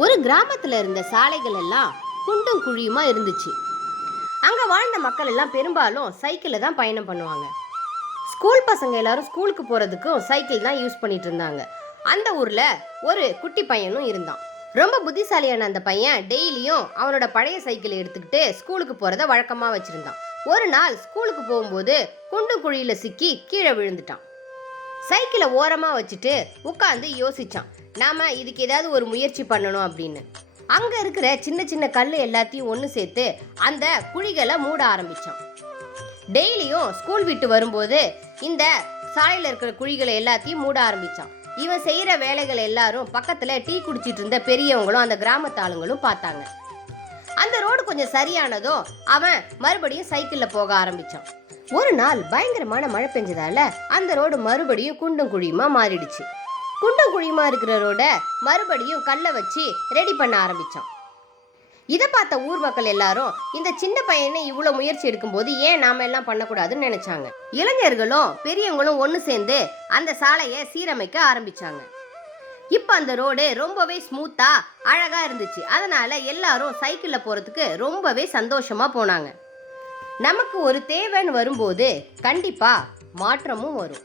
ஒரு கிராமத்துல இருந்த சாலைகள் எல்லாம் குண்டும் குழியுமா இருந்துச்சு. அங்க வாழ்ந்த மக்கள் எல்லாம் பெரும்பாலும் சைக்கிள்ல தான் பயணம் பண்ணுவாங்க. ஸ்கூல் பசங்க எல்லாரும் ஸ்கூலுக்கு போறதுக்கும் சைக்கிள் தான் யூஸ் பண்ணிட்டு இருந்தாங்க. அந்த ஊர்ல ஒரு குட்டி பையனும் இருந்தான். ரொம்ப புத்திசாலியான அந்த பையன் டெய்லியும் அவனோட பழைய சைக்கிளை எடுத்துக்கிட்டு ஸ்கூலுக்கு போறத வழக்கமா வச்சிருந்தான். ஒரு நாள் ஸ்கூலுக்கு போகும்போது குண்டும் குழியில சிக்கி கீழே விழுந்துட்டான். சைக்கிளை ஓரமா வச்சுட்டு உட்காந்து யோசிச்சான், நாம இதுக்கு ஏதாவது ஒரு முயற்சி பண்ணணும் அப்படின்னு. அங்க இருக்கிற சின்ன சின்ன கல் எல்லாத்தையும் ஒன்று சேர்த்து அந்த குழிகளை மூட ஆரம்பிச்சான். டெய்லியும் ஸ்கூல் விட்டு வரும்போது இந்த சாலையில் இருக்கிற குழிகளை எல்லாத்தையும் மூட ஆரம்பிச்சான். இவன் செய்யற வேலைகள் எல்லாரும் பக்கத்துல டீ குடிச்சிட்டு இருந்த பெரியவங்களும் அந்த கிராமத்து ஆளுங்களும் பார்த்தாங்க. அந்த ரோடு கொஞ்சம் சரியானதும் அவன் மறுபடியும் சைக்கிள்ல போக ஆரம்பிச்சான். ஒரு நாள் பயங்கரமான மழை பெஞ்சதால அந்த ரோடு மறுபடியும் குண்டும் குழியுமா மாறிடுச்சு. குண்டும் குழியுமா இருக்கிற ரோட மறுபடியும் கல்லை வச்சு ரெடி பண்ண ஆரம்பிச்சான். இதை பார்த்த ஊர் மக்கள் எல்லாரும் இந்த சின்ன பையனை இவ்வளவு முயற்சி எடுக்கும்போது ஏன் நாம எல்லாம் பண்ணக்கூடாதுன்னு நினைச்சாங்க. இளைஞர்களும் பெரியவங்களும் ஒன்று சேர்ந்து அந்த சாலையை சீரமைக்க ஆரம்பிச்சாங்க. இப்ப அந்த ரோடு ரொம்பவே ஸ்மூத்தா அழகா இருந்துச்சு. அதனால எல்லாரும் சைக்கிள்ல போறதுக்கு ரொம்பவே சந்தோஷமா போனாங்க. நமக்கு ஒரு தேவைன்னு வரும்போது கண்டிப்பா மாற்றமும் வரும்.